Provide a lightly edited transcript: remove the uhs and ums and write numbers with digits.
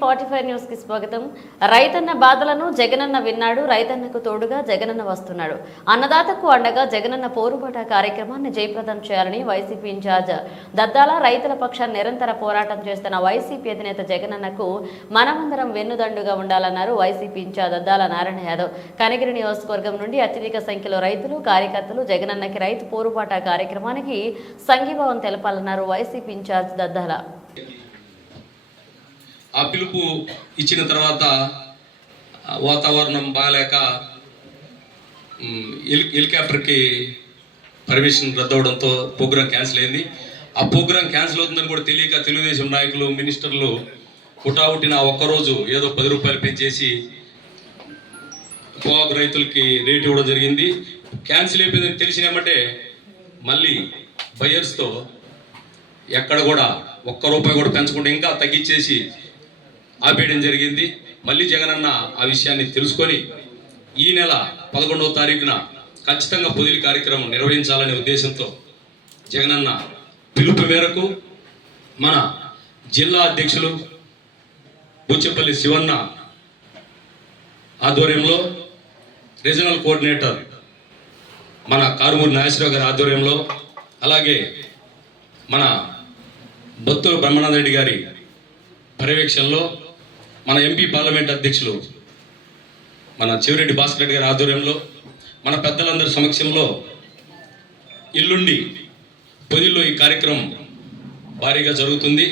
టీవీ45 news కి స్వాగతం. రైతన్న బాధలను జగనన్న విన్నాడు, రైతన్నకు తోడుగా జగనన్న వస్తున్నాడు. అన్నదాతకు అండగా జగనన్న పోరుబాట కార్యక్రమాన్ని జయప్రదం చేయాలని వైసీపీ ఇన్ఛార్జ్ దద్దాల రైతుల పక్షాన్ని నిరంతర పోరాటం చేస్తున్న వైసీపీ అధినేత జగనన్నకు మనమందరం వెన్నుదండుగా ఉండాలన్నారు వైసీపీ ఇన్ఛార్జ్ దద్దాల నారాయణ యాదవ్. కనిగిరి నియోజకవర్గం నుండి అత్యధిక సంఖ్యలో రైతులు కార్యకర్తలు జగనన్నకి రైతు పోరుబాట కార్యక్రమానికి సంఘీభావం తెలపాలన్నారు వైసీపీ ఇన్ఛార్జ్ దద్దాల. ఆ పిలుపు ఇచ్చిన తర్వాత వాతావరణం బాగాలేక హెలికాప్టర్కి పర్మిషన్ రద్దవడంతో ప్రోగ్రాం క్యాన్సిల్ అయింది. ఆ ప్రోగ్రాం క్యాన్సిల్ అవుతుందని కూడా తెలియక తెలుగుదేశం నాయకులు మినిస్టర్లు హుటాహుటిన ఒక్కరోజు ఏదో 10 రూపాయలు పెంచేసి పొగాకు రైతులకి రేటు ఇవ్వడం జరిగింది. క్యాన్సిల్ అయిపోయిందని తెలిసినామంటే మళ్ళీ బయర్స్తో ఎక్కడ కూడా ₹1 కూడా పెంచకుండా ఇంకా తగ్గించేసి ఆపేయడం జరిగింది. మళ్ళీ జగనన్న ఆ విషయాన్ని తెలుసుకొని ఈ నెల 11వ తారీఖున ఖచ్చితంగా పొదిలి కార్యక్రమం నిర్వహించాలనే ఉద్దేశంతో జగనన్న పిలుపు మేరకు మన జిల్లా అధ్యక్షులు బుచ్చెపల్లి శివన్న ఆధ్వర్యంలో, రీజనల్ కోఆర్డినేటర్ మన కారుమూరి నాగేశ్వరరావు గారి ఆధ్వర్యంలో, అలాగే మన బొత్తూరు బ్రహ్మానంద రెడ్డి గారి పర్యవేక్షణలో, మన ఎంపీ పార్లమెంట్ అధ్యక్షులు మన చెవిరెడ్డి భాస్కర్ రెడ్డి గారి ఆధ్వర్యంలో, మన పెద్దలందరి సమక్షంలో ఎల్లుండి పొదిల్లో ఈ కార్యక్రమం భారీగా జరుగుతుంది.